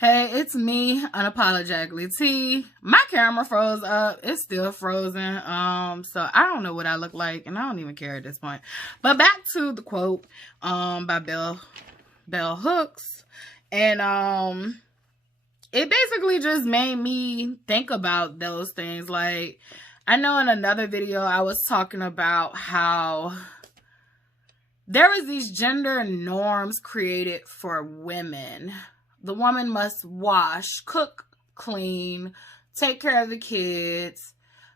Hey, it's me, unapologetically T. My camera froze up. It's still frozen. So I don't know what I look like, and I don't even care at this point. But back to the quote, by Bell Hooks. And it basically just made me think about those things. Like, I know in another video I was talking about how there was these gender norms created for women. The woman must wash, cook, clean, take care of the kids.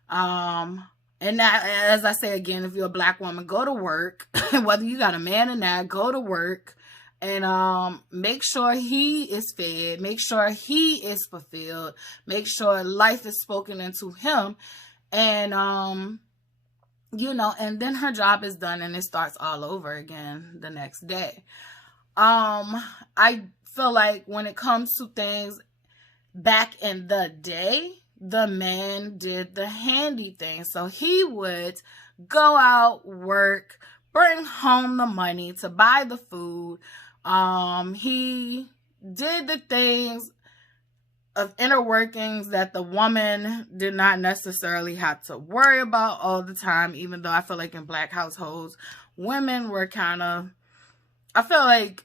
And that, as I say again, if you're a black woman, go to work. Whether you got a man or not, go to work. And make sure he is fed. Make sure he is fulfilled. Make sure life is spoken into him. And, and then her job is done and it starts all over again the next day. I feel like when it comes to things back in the day, the man did the handy thing. So he would go out, work, bring home the money to buy the food. He did the things of inner workings that the woman did not necessarily have to worry about all the time, even though I feel like in black households, women were kind of, I feel like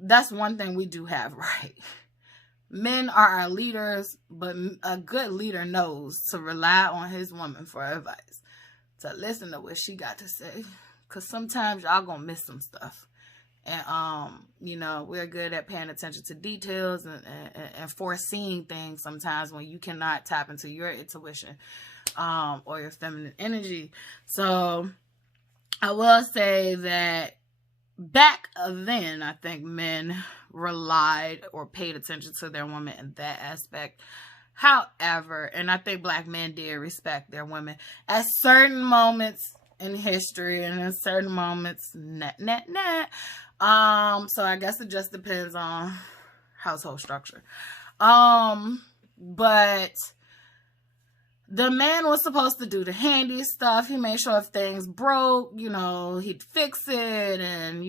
that's one thing we do have right. Men are our leaders, but a good leader knows to rely on his woman for advice, to listen to what she got to say, because sometimes y'all gonna miss some stuff. And, we're good at paying attention to details and foreseeing things sometimes when you cannot tap into your intuition or your feminine energy. So I will say that back then, I think men relied or paid attention to their women in that aspect. However, and I think black men did respect their women at certain moments in history and in certain moments, so I guess it just depends on household structure. But the man was supposed to do the handy stuff. He made sure if things broke, he'd fix it. And,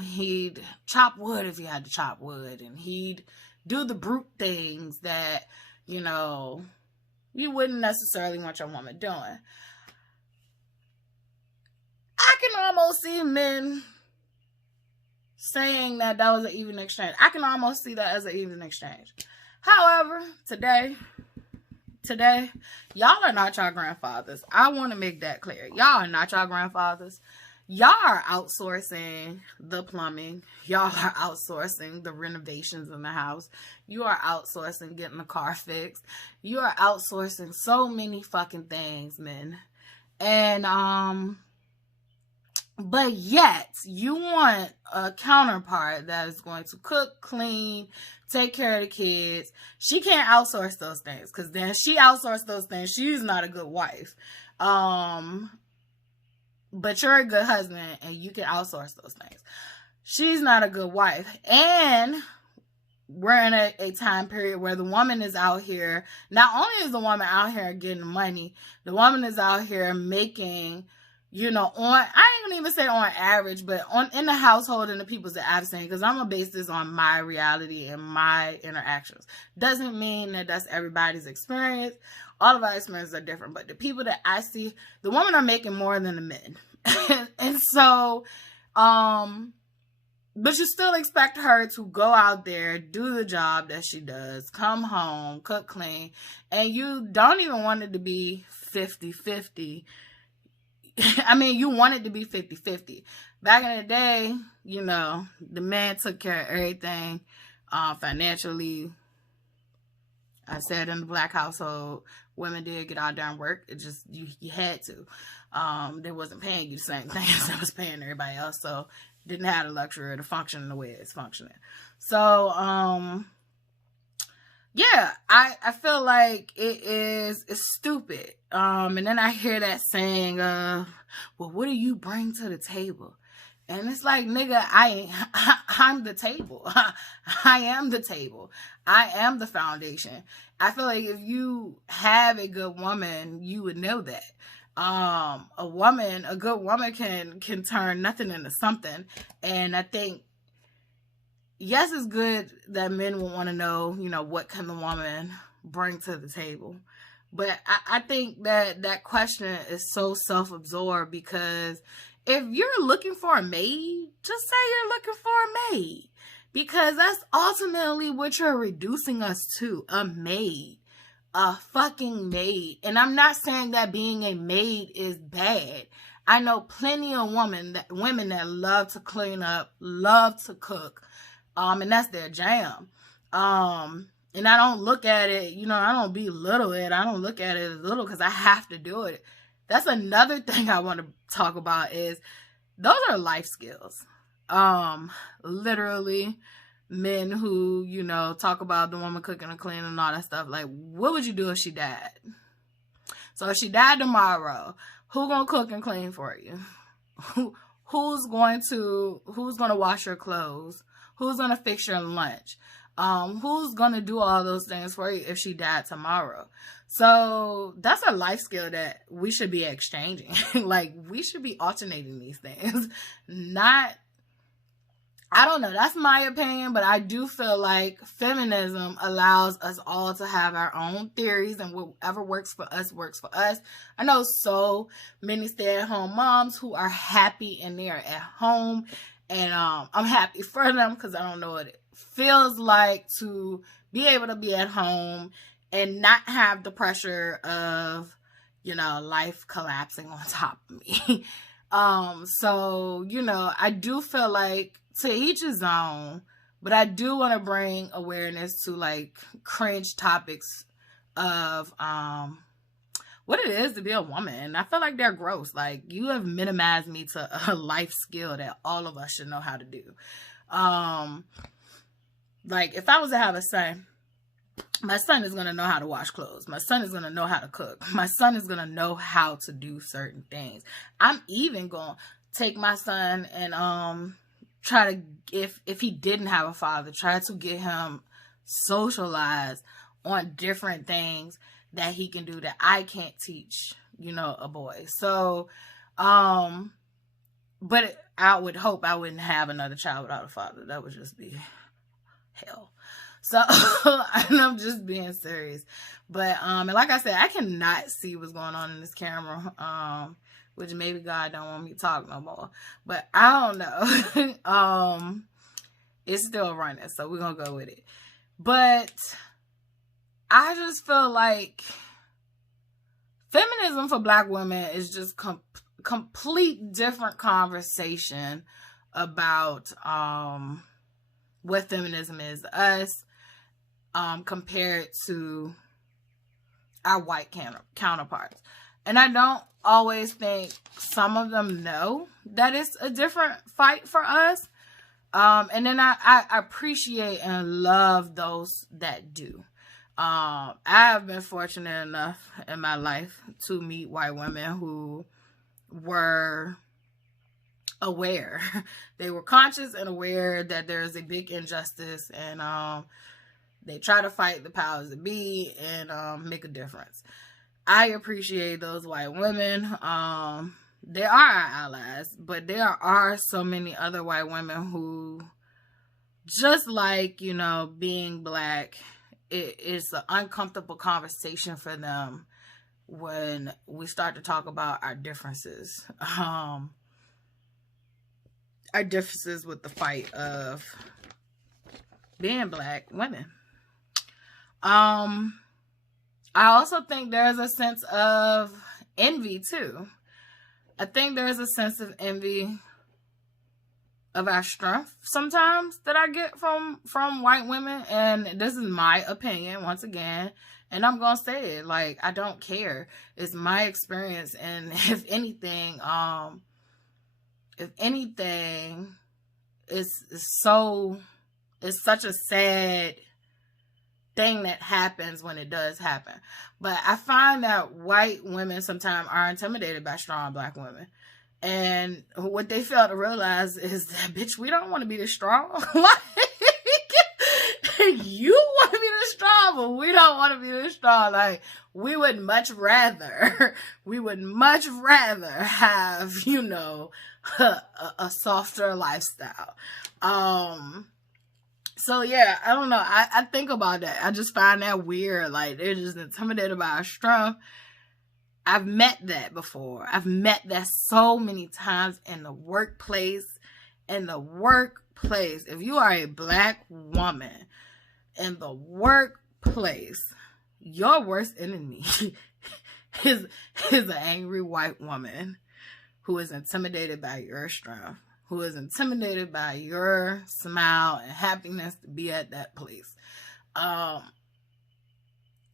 he'd chop wood if he had to chop wood. And he'd do the brute things that, you wouldn't necessarily want your woman doing. I can almost see men saying that was an even exchange. I can almost see that as an even exchange. However, today, y'all are not your grandfathers. I want to make that clear. Y'all are not your grandfathers. Y'all are outsourcing the plumbing. Y'all are outsourcing the renovations in the house. You are outsourcing getting the car fixed. You are outsourcing so many fucking things, men. And, but yet, you want a counterpart that is going to cook, clean, take care of the kids. She can't outsource those things, because then she outsourced those things. She's not a good wife. But you're a good husband, and you can outsource those things. She's not a good wife. And we're in a time period where the woman is out here. Not only is the woman out here getting money, the woman is out here making, I ain't gonna even say on average, but in the household and the peoples that I've seen, because I'm gonna base this on my reality and my interactions. Doesn't mean that that's everybody's experience. All of our experiences are different, but the people that I see, the women are making more than the men. And so, but you still expect her to go out there, do the job that she does, come home, cook, clean, and you don't even want it to be 50-50. I mean, you want it to be 50-50. Back in the day, the man took care of everything financially. I said in the black household, women did get out there and work. It just, you had to. They wasn't paying you the same thing as they was paying everybody else. So, didn't have the luxury to function the way it's functioning. So, yeah, I feel like it's stupid. And then I hear that saying, well, what do you bring to the table? And it's like, nigga, I'm the table. I am the table. I am the foundation. I feel like if you have a good woman, you would know that. A good woman can turn nothing into something. And I think yes, it's good that men will want to know, you know, what can the woman bring to the table. But I think that that question is so self-absorbed, because if you're looking for a maid, just say you're looking for a maid. Because that's ultimately what you're reducing us to, a maid. A fucking maid. And I'm not saying that being a maid is bad. I know plenty of women that love to clean up, love to cook, and that's their jam. And I don't look at it, you know, I don't belittle it. I don't look at it as little because I have to do it. That's another thing I want to talk about is those are life skills. Literally, men who, you know, talk about the woman cooking and cleaning and all that stuff. Like, what would you do if she died? So if she died tomorrow, who gonna cook and clean for you? Who's going to wash your clothes? Who's gonna fix your lunch? Who's gonna do all those things for you if she died tomorrow? So that's a life skill that we should be exchanging. Like, we should be alternating these things. Not, I don't know, that's my opinion, but I do feel like feminism allows us all to have our own theories, and whatever works for us works for us. I know so many stay-at-home moms who are happy and they're at home, and I'm happy for them, because I don't know what it feels like to be able to be at home and not have the pressure of, you know, life collapsing on top of me. So, you know, I do feel like to each his own, but I do want to bring awareness to like cringe topics of what it is to be a woman. I feel like they're gross. Like, you have minimized me to a life skill that all of us should know how to do. Like, if I was to have a son, my son is going to know how to wash clothes. My son is going to know how to cook. My son is going to know how to do certain things. I'm even going to take my son and try to, if he didn't have a father, try to get him socialized on different things that he can do that I can't teach, you know, a boy. So, but I would hope I wouldn't have another child without a father. That would just be hell. So, and I'm just being serious. But, and like I said, I cannot see what's going on in this camera. Which maybe God don't want me to talk no more. But I don't know. It's still running, so we're going to go with it. But I just feel like feminism for Black women is just complete different conversation about what feminism is to us compared to our white counterparts. And I don't always think some of them know that it's a different fight for us. And then I appreciate and love those that do. I have been fortunate enough in my life to meet white women who were aware. They were conscious and aware that there's a big injustice, and they try to fight the powers that be and make a difference. I appreciate those white women. They are our allies, but there are so many other white women who, just like, you know, being Black, it's an uncomfortable conversation for them when we start to talk about our differences. Our differences with the fight of being Black women. I also think there's a sense of envy too. I think there's a sense of envy of our strength sometimes that I get from white women. And this is my opinion once again. And I'm going to say it, like, I don't care. It's my experience. And if anything, it's such a sad thing that happens when it does happen. But I find that white women sometimes are intimidated by strong Black women. And what they fail to realize is that, bitch, we don't want to be this strong. Like, you want to be this strong, but we don't want to be this strong. Like, we would much rather have, you know, a softer lifestyle. So yeah, I don't know. I think about that. I just find that weird. Like, they're just intimidated by our strength. I've met that before. I've met that so many times in the workplace. In the workplace. If you are a Black woman in the workplace, your worst enemy is an angry white woman who is intimidated by your strength, who is intimidated by your smile and happiness to be at that place.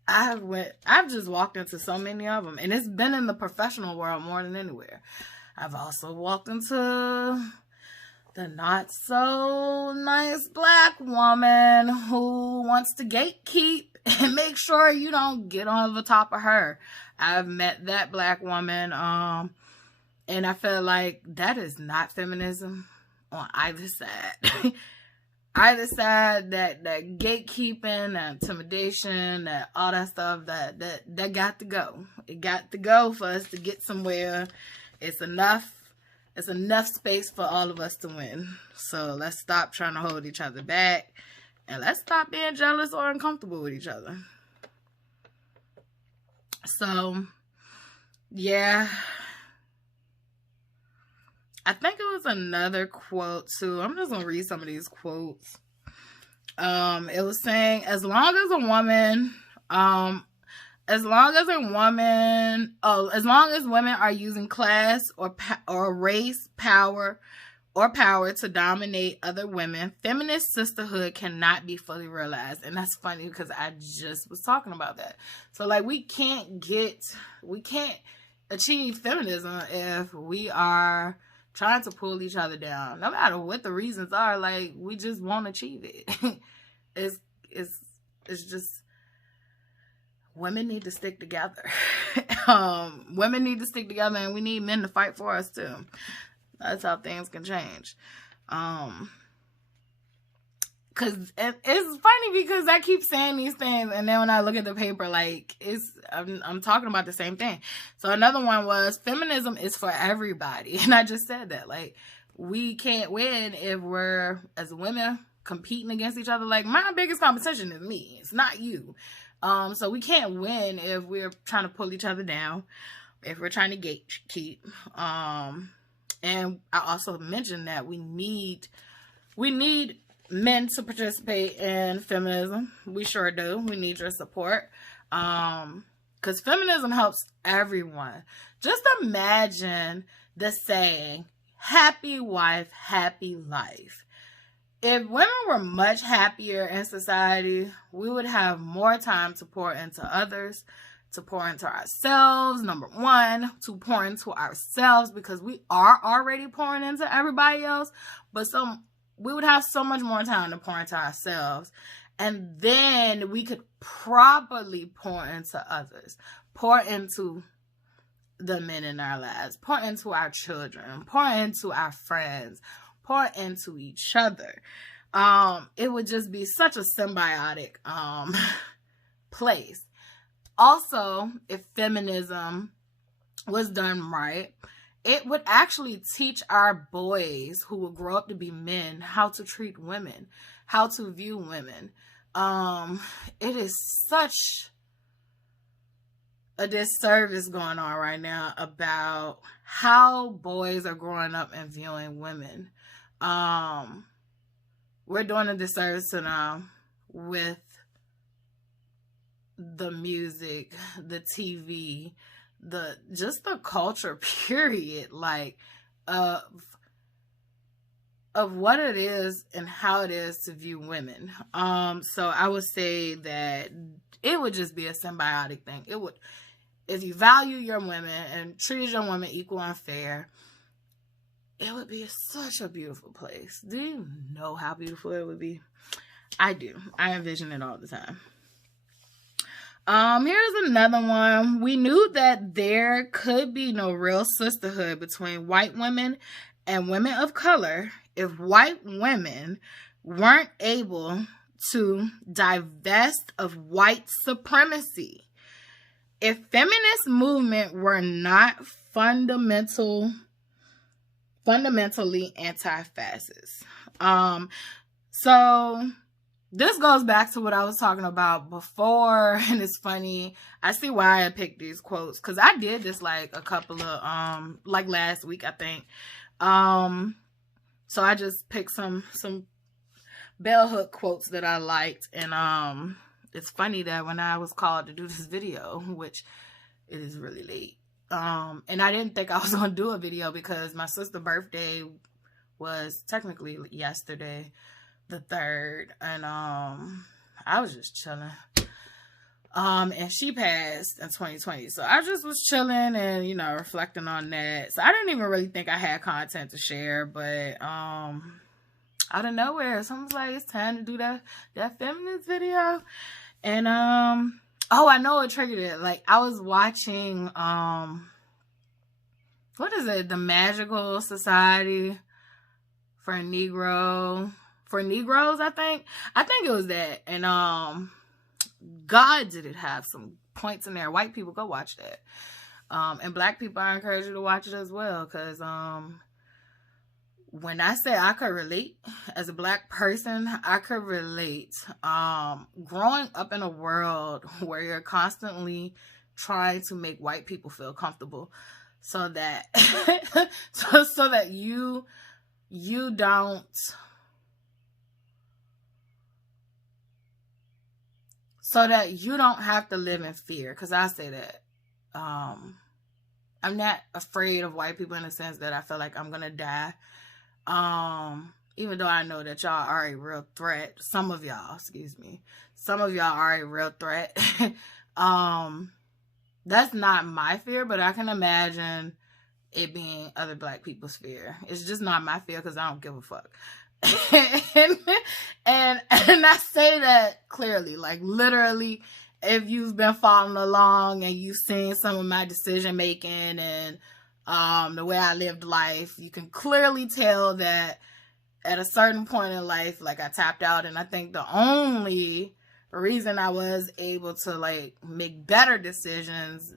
I've just walked into so many of them, and it's been in the professional world more than anywhere. I've also walked into the not so nice Black woman who wants to gatekeep and make sure you don't get on the top of her. I've met that Black woman, and I feel like that is not feminism on either side. Either side, that gatekeeping, that intimidation, that all that stuff, that got to go. It got to go for us to get somewhere. It's enough space for all of us to win. So let's stop trying to hold each other back, and let's stop being jealous or uncomfortable with each other. So, yeah. I think it was another quote too. I'm just gonna read some of these quotes. It was saying, as long as women are using class or race power to dominate other women, feminist sisterhood cannot be fully realized. And that's funny because I just was talking about that. So like, we can't achieve feminism if we are trying to pull each other down, no matter what the reasons are. Like, we just won't achieve it. It's just, women need to stick together. Women need to stick together, and we need men to fight for us too. That's how things can change. Cause it's funny because I keep saying these things, and then when I look at the paper, like, I'm talking about the same thing. So another one was, feminism is for everybody, and I just said that. Like, we can't win if we're, as women, competing against each other. Like, my biggest competition is me. It's not you. So we can't win if we're trying to pull each other down, if we're trying to gatekeep. And I also mentioned that we need men to participate in feminism. We sure do. We need your support. Because feminism helps everyone. Just imagine the saying, happy wife, happy life. If women were much happier in society, we would have more time to pour into others, to pour into ourselves, number one, to pour into ourselves, because we are already pouring into everybody else, but we would have so much more time to pour into ourselves, and then we could properly pour into others, pour into the men in our lives, pour into our children, pour into our friends, pour into each other. It would just be such a symbiotic place. Also, if feminism was done right, it would actually teach our boys who will grow up to be men how to treat women, how to view women. It is such a disservice going on right now about how boys are growing up and viewing women. We're doing a disservice to them with the music, the TV, just the culture, period, like, of what it is and how it is to view women. So I would say that it would just be a symbiotic thing. It would, if you value your women and treat your women equal and fair, it would be such a beautiful place. Do you know how beautiful it would be? I do. I envision it all the time. Here's another one. We knew that there could be no real sisterhood between white women and women of color if white women weren't able to divest of white supremacy. If feminist movement were not fundamentally anti-fascist. So this goes back to what I was talking about before, and it's funny. I see why I picked these quotes, because I did this like a couple of like last week, I think. So I just picked some bell hook quotes that I liked, and it's funny that when I was called to do this video, which it is really late, and I didn't think I was gonna do a video because my sister's birthday was technically yesterday, the 3rd, and I was just chilling, and she passed in 2020, so I just was chilling and, you know, reflecting on that. So I didn't even really think I had content to share, but out of nowhere someone's like, it's time to do that feminist video. And oh, I know what triggered it. Like, I was watching what is it, the Magical Society for Negroes, I think it was that. And God did it have some points in there. White people, go watch that. And black people, I encourage you to watch it as well, because when I say I could relate as a black person, I could relate. Growing up in a world where you're constantly trying to make white people feel comfortable, so that so that you don't, so that you don't have to live in fear. Because I say that I'm not afraid of white people in the sense that I feel like I'm gonna die. Even though I know that y'all are a real threat. Some of y'all are a real threat. That's not my fear, but I can imagine it being other black people's fear. It's just not my fear, because I don't give a fuck. and I say that clearly, like literally, if you've been following along and you've seen some of my decision making and the way I lived life, you can clearly tell that at a certain point in life, like, I tapped out. And I think the only reason I was able to like make better decisions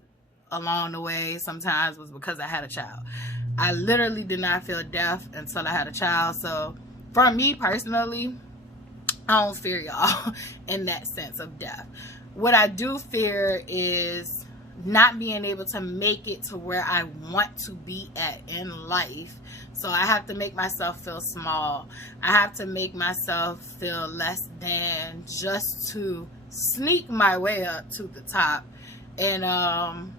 along the way sometimes was because I had a child. I literally did not feel death until I had a child. So for me personally, I don't fear y'all in that sense of death. What I do fear is not being able to make it to where I want to be at in life. So I have to make myself feel small. I have to make myself feel less than just to sneak my way up to the top. And I'm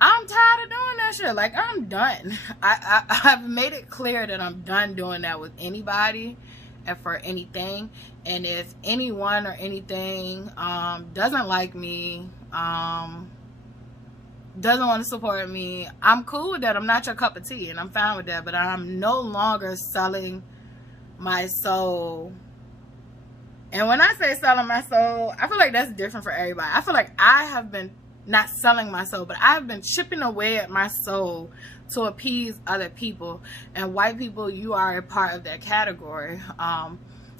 tired of doing that shit. Like, I'm done. I've made it clear that I'm done doing that with anybody and for anything. And if anyone or anything doesn't like me, doesn't want to support me, I'm cool with that. I'm not your cup of tea, and I'm fine with that. But I'm no longer selling my soul. And when I say selling my soul, I feel like that's different for everybody. I feel like I have been not selling my soul, but I've been chipping away at my soul to appease other people. And white people, you are a part of that category.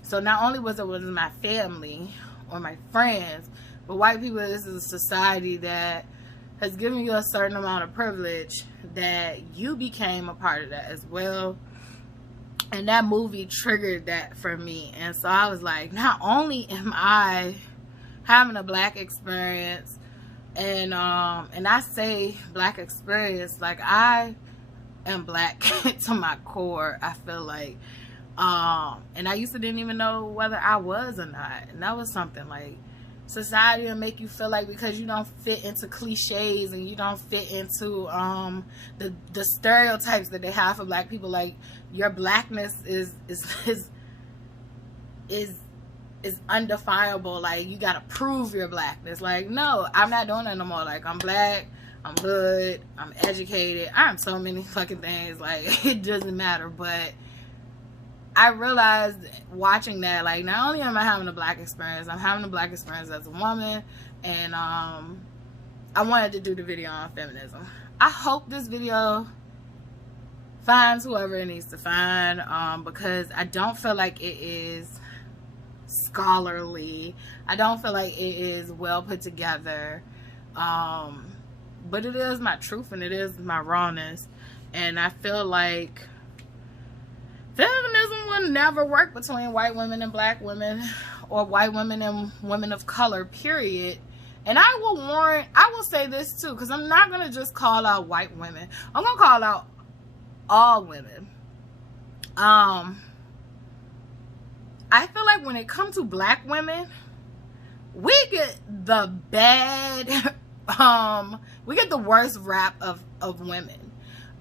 So not only was it my family or my friends, but white people, this is a society that has given you a certain amount of privilege that you became a part of that as well. And that movie triggered that for me. And so I was like, not only am I having a black experience, and I say black experience, like, I am black to my core, I feel like. And I used to didn't even know whether I was or not. And that was something like, society will make you feel like because you don't fit into cliches and you don't fit into the stereotypes that they have for black people, like your blackness is undefinable. Like, you gotta prove your blackness. Like, no, I'm not doing that no more. Like, I'm black, I'm hood, I'm educated, I'm so many fucking things. Like, it doesn't matter. But I realized watching that, like, not only am I having a black experience, I'm having a black experience as a woman. And I wanted to do the video on feminism. I hope this video finds whoever it needs to find, because I don't feel like it is scholarly. I don't feel like it is well put together. But it is my truth and it is my rawness. And I feel like feminism will never work between white women and black women, or white women and women of color, period. And I will say this too, because I'm not going to just call out white women. I'm going to call out all women. I feel like when it comes to black women, we get the bad, we get the worst rap of women.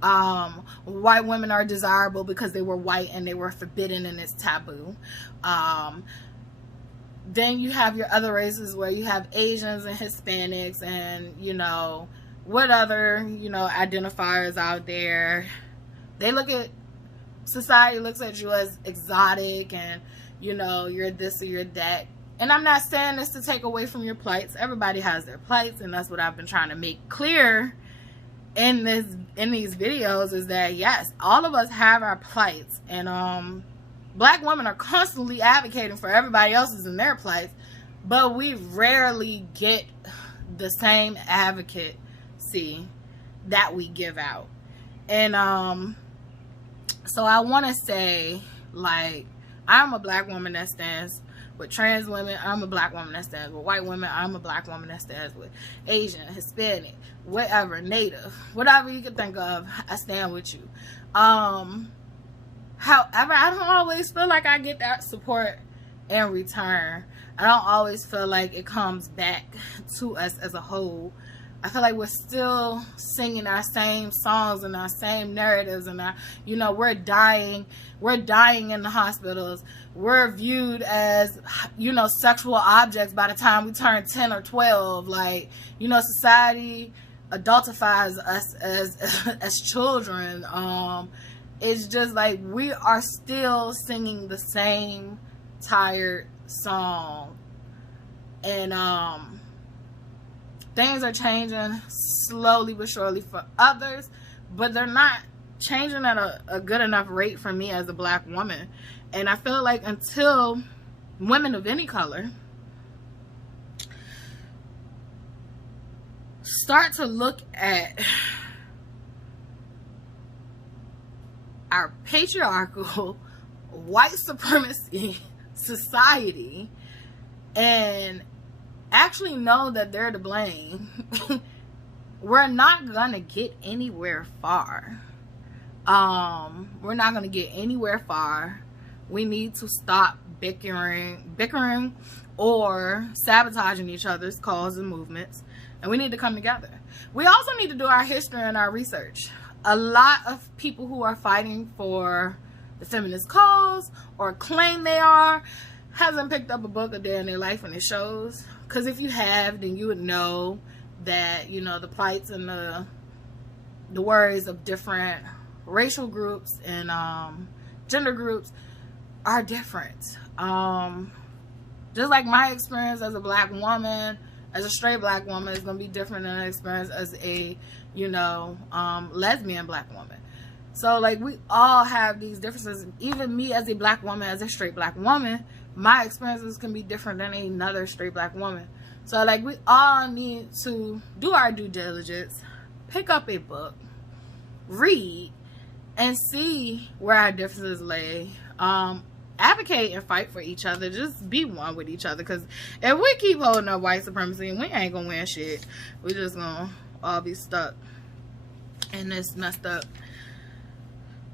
White women are desirable because they were white and they were forbidden and it's taboo. Then you have your other races where you have Asians and Hispanics and, you know, what other, you know, identifiers out there. They look at, society looks at you as exotic and, you know, you're this or you're that. And I'm not saying this to take away from your plights. Everybody has their plights, and that's what I've been trying to make clear in these videos, is that yes, all of us have our plights, and black women are constantly advocating for everybody else's and their plights, but we rarely get the same advocacy that we give out. And so I want to say, like, I'm a black woman that stands with trans women. I'm a black woman that stands with white women. I'm a black woman that stands with Asian, Hispanic, whatever, Native, whatever you can think of. I stand with you. However, I don't always feel like I get that support in return. I don't always feel like it comes back to us as a whole. I feel like we're still singing our same songs and our same narratives, and you know, we're dying in the hospitals. We're viewed as, you know, sexual objects by the time we turn 10 or 12. Like, you know, society adultifies us as children. It's just like we are still singing the same tired song, and things are changing slowly but surely for others, but they're not changing at a good enough rate for me as a black woman. And I feel like until women of any color start to look at our patriarchal white supremacy society and actually know that they're to blame, we're not gonna get anywhere far. We're not gonna get anywhere far. We need to stop bickering or sabotaging each other's causes and movements, and we need to come together. We also need to do our history and our research. A lot of people who are fighting for the feminist cause or claim they are hasn't picked up a book a day in their life, and it shows. Because if you have, then you would know that, you know, the plights and the worries of different racial groups and gender groups are different. Just like my experience as a black woman, as a straight black woman, is going to be different than an experience as a, you know, lesbian black woman. So, like, we all have these differences. Even me as a black woman, as a straight black woman, my experiences can be different than another straight black woman. So, like, we all need to do our due diligence, pick up a book, read, and see where our differences lay. Advocate and fight for each other. Just be one with each other. Because if we keep holding up white supremacy, we ain't gonna win shit. We just gonna all be stuck in this messed up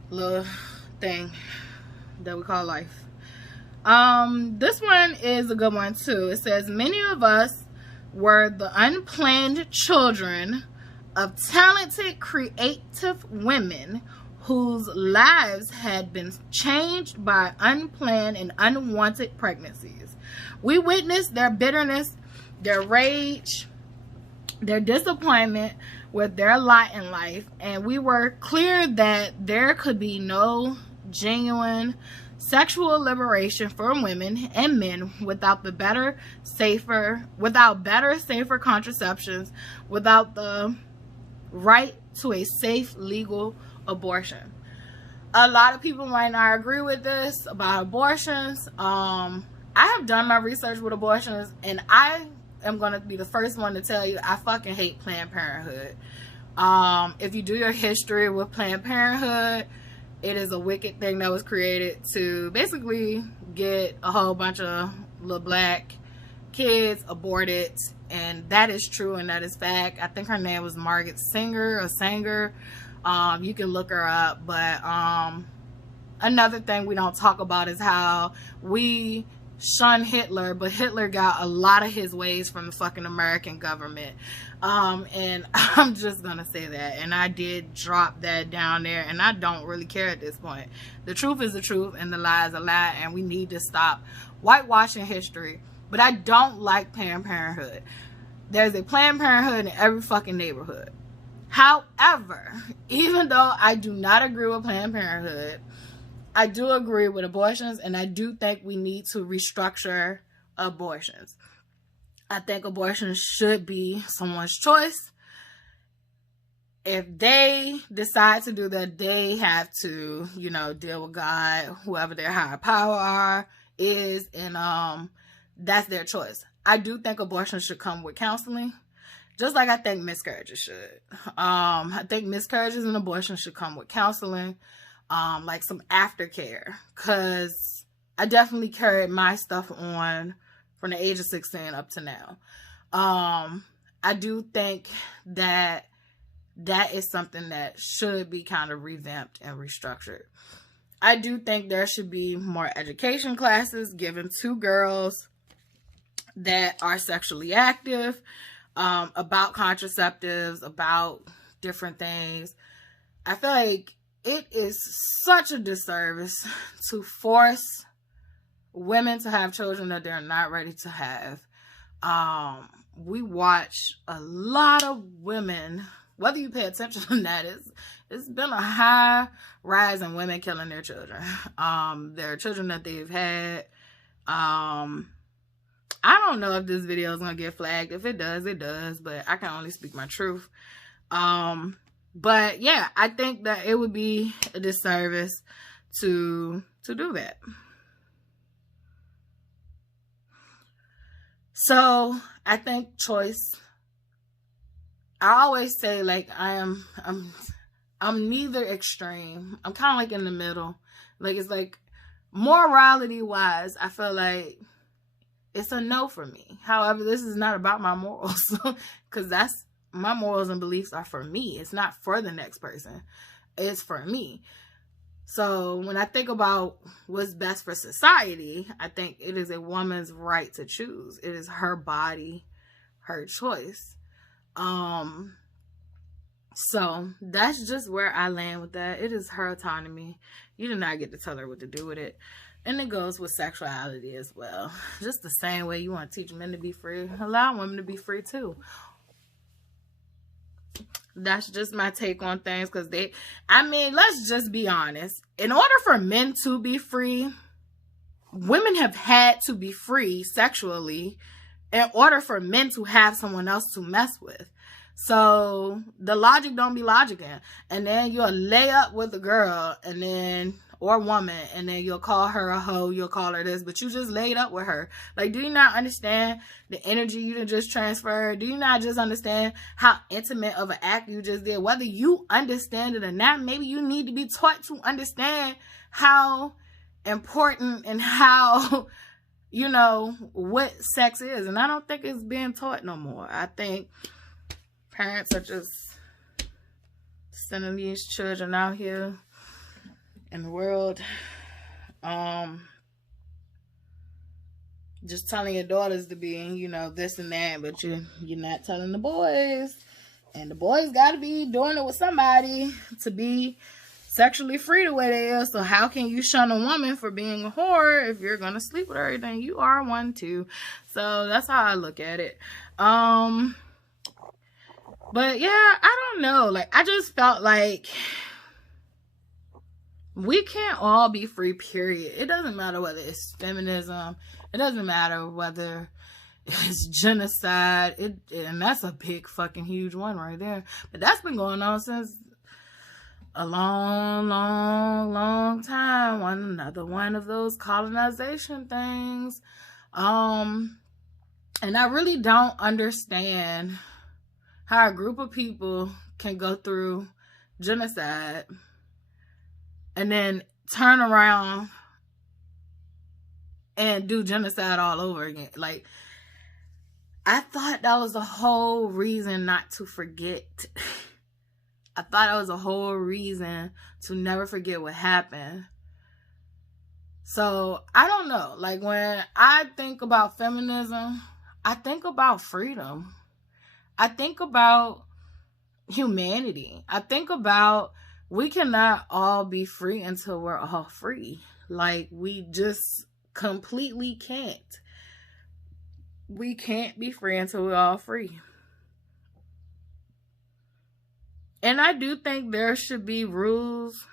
little thing that we call life. This one is a good one too. It says, many of us were the unplanned children of talented, creative women whose lives had been changed by unplanned and unwanted pregnancies. We witnessed their bitterness, their rage, their disappointment with their lot in life, and we were clear that there could be no genuine sexual liberation for women and men without better, safer contraceptions, without the right to a safe, legal abortion. A lot of people might not agree with this about abortions. I have done my research with abortions, and I am going to be the first one to tell you I fucking hate Planned Parenthood. If you do your history with Planned Parenthood, It is a wicked thing that was created to basically get a whole bunch of little black kids aborted, and that is true and that is fact. I think her name was Margaret Sanger. You can look her up. But another thing we don't talk about is how we shun Hitler, but Hitler got a lot of his ways from the fucking American government. And I'm just gonna say that, and I did drop that down there, and I don't really care at this point. The truth is the truth and the lie is a lie, and we need to stop whitewashing history. But I don't like Planned Parenthood. There's a Planned Parenthood in every fucking neighborhood. However, even though I do not agree with Planned Parenthood, I do agree with abortions, and I do think we need to restructure abortions. I think abortion should be someone's choice. If they decide to do that, they have to, deal with God, whoever their higher power is, and that's their choice. I do think abortion should come with counseling, just like I think miscarriages should. I think miscarriages and abortion should come with counseling, like some aftercare, because I definitely carried my stuff on from the age of 16 up to now. I do think that is something that should be kind of revamped and restructured. I do think there should be more education classes given to girls that are sexually active, about contraceptives, about different things. I feel like it is such a disservice to force women to have children that they're not ready to have. We watch a lot of women, whether you pay attention to that, it's been a high rise in women killing their children. Their children that they've had. I don't know if this video is going to get flagged. If it does, it does. But I can only speak my truth. But yeah, I think that it would be a disservice to do that. So I think choice. I always say, like, I'm neither extreme. I'm kind of like in the middle. Like, it's like morality wise, I feel like it's a no for me. However, this is not about my morals, because that's my morals and beliefs are for me. It's not for the next person. It's for me. So when I think about what's best for society, I think it is a woman's right to choose. It is her body, her choice. So that's just where I land with that. It is her autonomy. You do not get to tell her what to do with it. And it goes with sexuality as well. Just the same way you want to teach men to be free, allow women to be free too. That's just my take on things, because let's just be honest. In order for men to be free, women have had to be free sexually in order for men to have someone else to mess with. So the logic don't be logicking. And then you'll lay up with a girl or woman, and then you'll call her a hoe, you'll call her this, but you just laid up with her. Like, do you not understand the energy you done just transferred? Do you not just understand how intimate of an act you just did? Whether you understand it or not, maybe you need to be taught to understand how important and how, what sex is. And I don't think it's being taught no more. I think parents are just sending these children out here in the world, just telling your daughters to be, this and that, but you're not telling the boys. And the boys got to be doing it with somebody to be sexually free the way they are. So how can you shun a woman for being a whore if you're going to sleep with her? Then you are one too. So that's how I look at it. But yeah, I don't know. Like, I just felt like we can't all be free, period. It doesn't matter whether it's feminism. It doesn't matter whether it's genocide. And that's a big fucking huge one right there. But that's been going on since a long, long, long time. Another one of those colonization things. And I really don't understand how a group of people can go through genocide and then turn around and do genocide all over again. Like, I thought that was the whole reason not to forget. I thought that was a whole reason to never forget what happened. So, I don't know. Like, when I think about feminism, I think about freedom. I think about humanity. I think about we cannot all be free until we're all free. Like, we just completely can't. We can't be free until we're all free. And I do think there should be rules.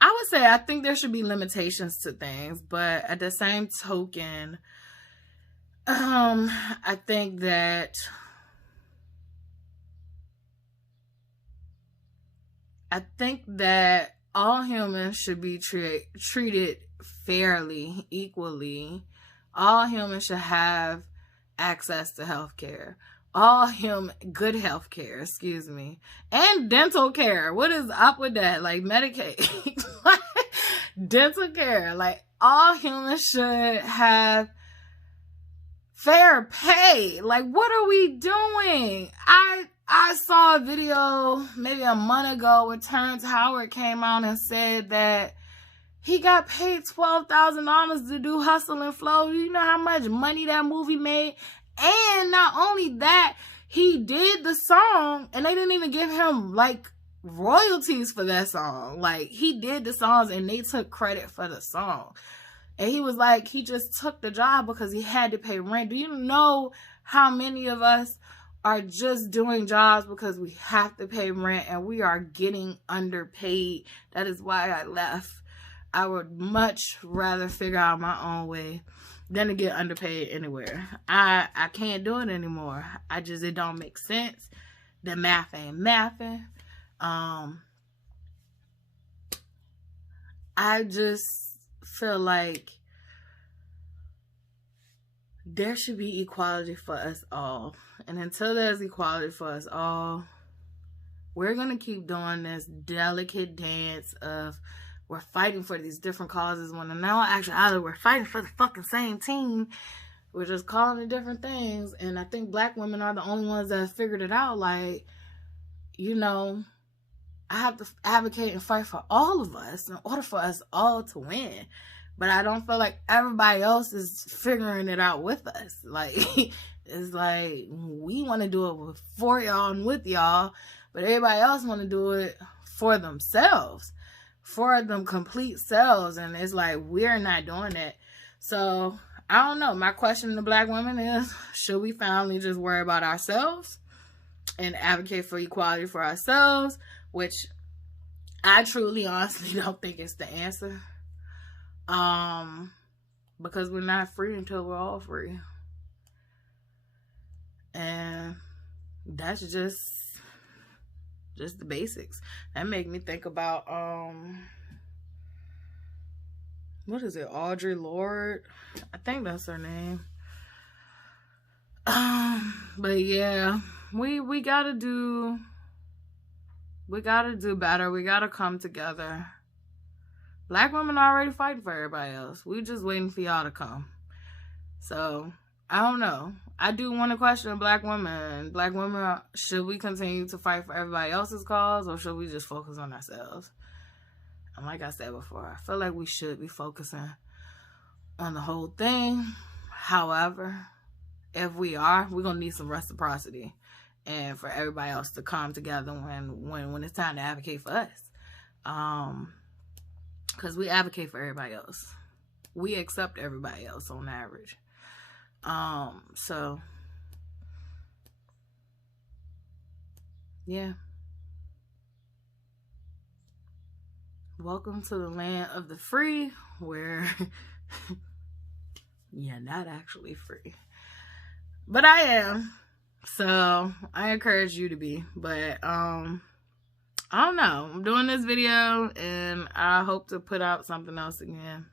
I would say I think there should be limitations to things, but at the same token, I think that all humans should be treated fairly, equally. All humans should have access to health care. Good health care, excuse me. And dental care. What is up with that? Like Medicaid. Dental care. Like, all humans should have fair pay. Like, what are we doing? I saw a video maybe a month ago where Terrence Howard came out and said that he got paid $12,000 to do Hustle and Flow. You know how much money that movie made? And not only that, he did the song and they didn't even give him like royalties for that song. Like, he did the songs and they took credit for the song. And he was like, he just took the job because he had to pay rent. Do you know how many of us are just doing jobs because we have to pay rent and we are getting underpaid? That is why I left. I would much rather figure out my own way than to get underpaid anywhere. I can't do it anymore. It don't make sense. The math ain't mathing. I just feel like there should be equality for us all. And until there's equality for us all, we're going to keep doing this delicate dance of we're fighting for these different causes when in all actuality we're fighting for the fucking same team. We're just calling it different things. And I think black women are the only ones that have figured it out. Like, you know, I have to advocate and fight for all of us in order for us all to win. But I don't feel like everybody else is figuring it out with us. Like, it's like we want to do it for y'all and with y'all, but everybody else want to do it for themselves, for them complete selves. And it's like, we're not doing that. So, I don't know. My question to black women is, should we finally just worry about ourselves and advocate for equality for ourselves? Which I truly, honestly don't think it's the answer. Because we're not free until we're all free. And that's just the basics. That make me think about, what is it? Audre Lorde? I think that's her name. But yeah, we gotta do better. We gotta come together. Black women are already fighting for everybody else. We just waiting for y'all to come. So, I don't know. I do want to question black women. Black women, should we continue to fight for everybody else's cause, or should we just focus on ourselves? And like I said before, I feel like we should be focusing on the whole thing. However, if we are, we're going to need some reciprocity. And for everybody else to come together when it's time to advocate for us. Because we advocate for everybody else. We accept everybody else on average. So, yeah. Welcome to the land of the free, where you're not actually free. But I am. So, I encourage you to be. But, I don't know. I'm doing this video and I hope to put out something else again.